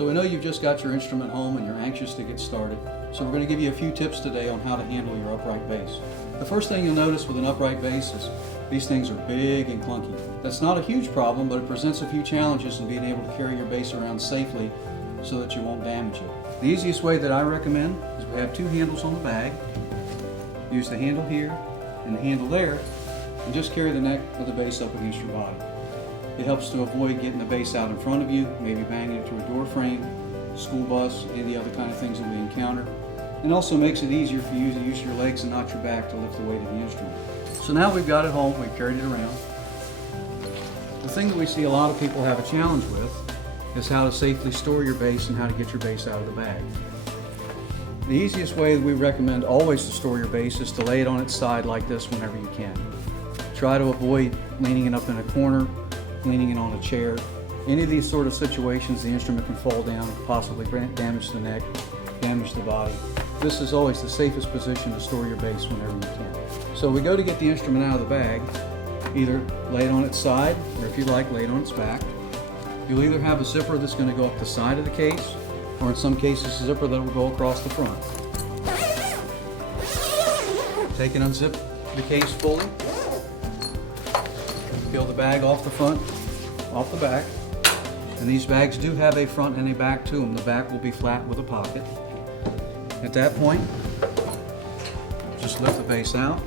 So we know you've just got your instrument home and you're anxious to get started. So we're going to give you a few tips today on how to handle your upright bass. The first thing you'll notice with an upright bass is these things are big and clunky. That's not a huge problem, but it presents a few challenges in being able to carry your bass around safely so that you won't damage it. The easiest way that I recommend is we have two handles on the bag. Use the handle here and the handle there, and just carry the neck of the bass up against your body. It helps to avoid getting the bass out in front of you, maybe banging it to a door frame, school bus, any of the other kind of things that we encounter. And also makes it easier for you to use your legs and not your back to lift the weight of the instrument. So now we've got it home, we've carried it around. The thing that we see a lot of people have a challenge with is how to safely store your bass and how to get your bass out of the bag. The easiest way that we recommend always to store your bass is to lay it on its side like this whenever you can. Try to avoid leaning it up in a corner, leaning it on a chair. Any of these sort of situations, the instrument can fall down, possibly damage the neck, damage the body. This is always the safest position to store your bass whenever you can. So we go to get the instrument out of the bag, either lay it on its side, or if you like, lay it on its back. You'll either have a zipper that's going to go up the side of the case, or in some cases a zipper that will go across the front. Take and unzip the case fully. Peel the bag off the front, off the back. And these bags do have a front and a back to them. The back will be flat with a pocket. At that point, just lift the bass out.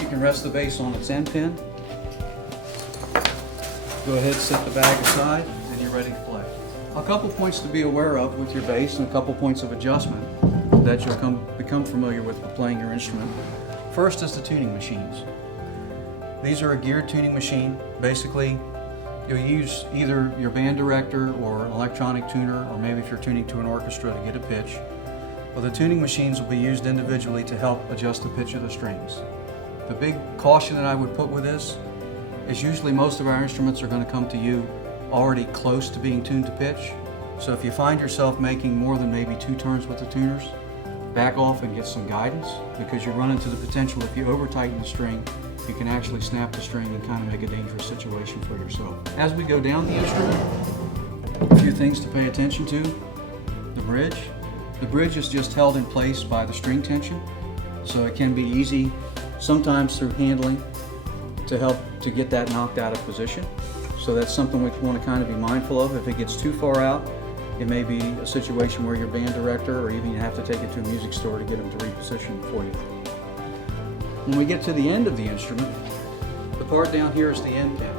You can rest the bass on its end pin. Go ahead, set the bag aside, and you're ready to play. A couple points to be aware of with your bass and a couple points of adjustment that you'll become familiar with playing your instrument. First is the tuning machines. These are a geared tuning machine. Basically, you'll use either your band director or an electronic tuner, or maybe if you're tuning to an orchestra to get a pitch. Well, the tuning machines will be used individually to help adjust the pitch of the strings. The big caution that I would put with this is usually most of our instruments are going to come to you already close to being tuned to pitch. So if you find yourself making more than maybe 2 turns with the tuners, back off and get some guidance, because you run into the potential if you over tighten the string, you can actually snap the string and kind of make a dangerous situation for yourself. As we go down the instrument, a few things to pay attention to. The bridge. The bridge is just held in place by the string tension, so it can be easy sometimes through handling to help to get that knocked out of position. So that's something we want to kind of be mindful of. If it gets too far out, it may be a situation where your band director or even you have to take it to a music store to get them to reposition for you. When we get to the end of the instrument, the part down here is the end pin.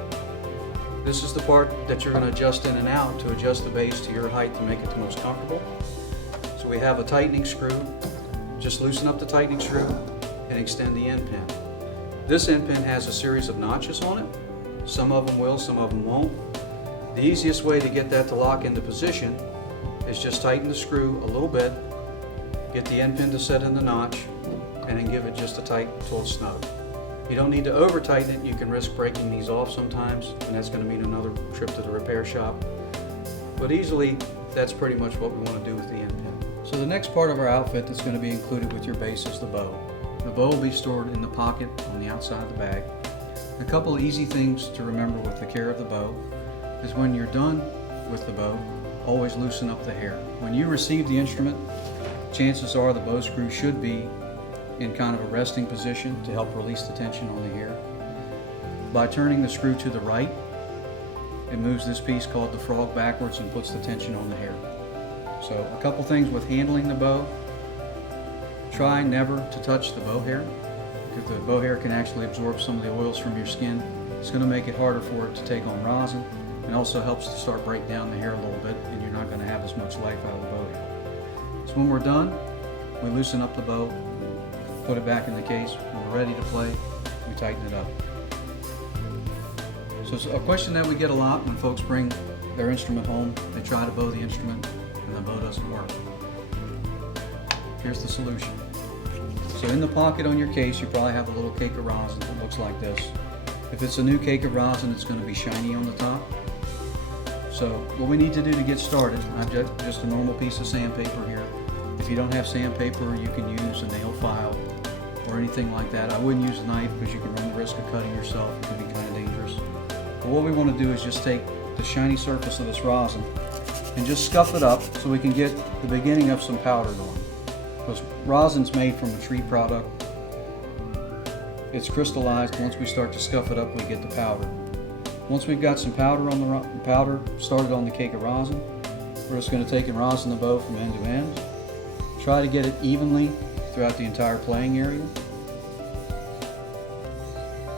This is the part that you're going to adjust in and out to adjust the bass to your height to make it the most comfortable. So we have a tightening screw. Just loosen up the tightening screw and extend the end pin. This end pin has a series of notches on it. Some of them will, some of them won't. The easiest way to get that to lock into position is just tighten the screw a little bit, get the end pin to set in the notch, and then give it just a tight till it's snug. You don't need to over tighten it. You can risk breaking these off sometimes, and that's going to mean another trip to the repair shop. But easily, that's pretty much what we want to do with the end pin. So the next part of our outfit that's going to be included with your bass is the bow. The bow will be stored in the pocket on the outside of the bag. A couple of easy things to remember with the care of the bow is when you're done with the bow, always loosen up the hair. When you receive the instrument, chances are the bow screw should be in kind of a resting position to help release the tension on the hair. By turning the screw to the right, it moves this piece called the frog backwards and puts the tension on the hair. So a couple things with handling the bow. Try never to touch the bow hair, because the bow hair can actually absorb some of the oils from your skin. It's going to make it harder for it to take on rosin, and also helps to start break down the hair a little bit, and you're not going to have as much life out of the bow hair. So when we're done, we loosen up the bow, put it back in the case. When we're ready to play, we tighten it up. So a question that we get a lot when folks bring their instrument home, they try to bow the instrument and the bow doesn't work. Here's the solution. So in the pocket on your case, you probably have a little cake of rosin that looks like this. If it's a new cake of rosin, it's going to be shiny on the top. So what we need to do to get started, I've got just a normal piece of sandpaper here. If you don't have sandpaper, you can use a nail file or anything like that. I wouldn't use a knife because you can run the risk of cutting yourself. It can be kind of dangerous. But what we want to do is just take the shiny surface of this rosin and just scuff it up so we can get the beginning of some powder going. Because rosin's made from a tree product. It's crystallized. Once we start to scuff it up, we get the powder. Once we've got some powder started on the cake of rosin, we're just going to take and rosin the bow from end to end. Try to get it evenly throughout the entire playing area.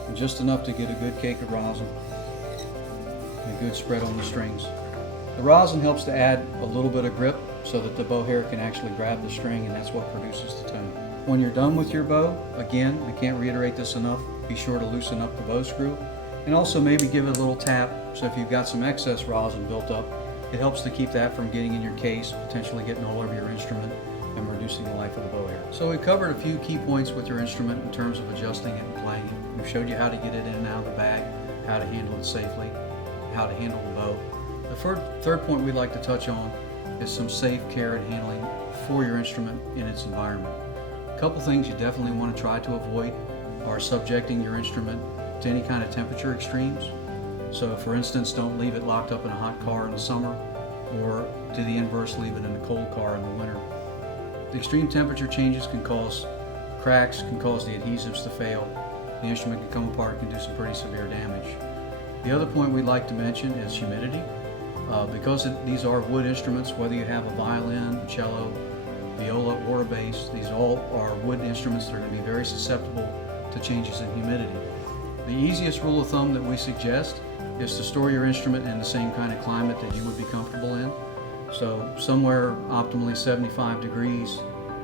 And just enough to get a good cake of rosin and a good spread on the strings. The rosin helps to add a little bit of grip so that the bow hair can actually grab the string, and that's what produces the tone. When you're done with your bow, again, I can't reiterate this enough, be sure to loosen up the bow screw and also maybe give it a little tap, so if you've got some excess rosin built up, it helps to keep that from getting in your case, potentially getting all over your instrument and reducing the life of the bow hair. So we've covered a few key points with your instrument in terms of adjusting it and playing it. We've showed you how to get it in and out of the bag, how to handle it safely, how to handle the bow. The third point we'd like to touch on is some safe care and handling for your instrument in its environment. A couple things you definitely want to try to avoid are subjecting your instrument to any kind of temperature extremes. So for instance, don't leave it locked up in a hot car in the summer, or to the inverse, leave it in a cold car in the winter. The extreme temperature changes can cause cracks, can cause the adhesives to fail. The instrument can come apart, can do some pretty severe damage. The other point we'd like to mention is humidity. Because these are wood instruments, whether you have a violin, cello, viola, or a bass, these all are wood instruments that are going to be very susceptible to changes in humidity. The easiest rule of thumb that we suggest is to store your instrument in the same kind of climate that you would be comfortable in. So somewhere optimally 75 degrees,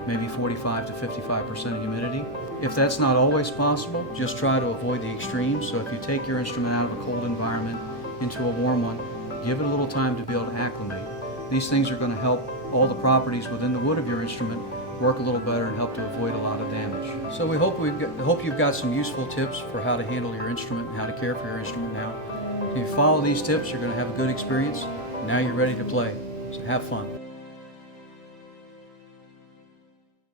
maybe 45 to 55% humidity. If that's not always possible, just try to avoid the extremes. So if you take your instrument out of a cold environment into a warm one, give it a little time to be able to acclimate. These things are going to help all the properties within the wood of your instrument work a little better and help to avoid a lot of damage. So we hope you've got some useful tips for how to handle your instrument and how to care for your instrument now. If you follow these tips, you're going to have a good experience. Now you're ready to play. So have fun.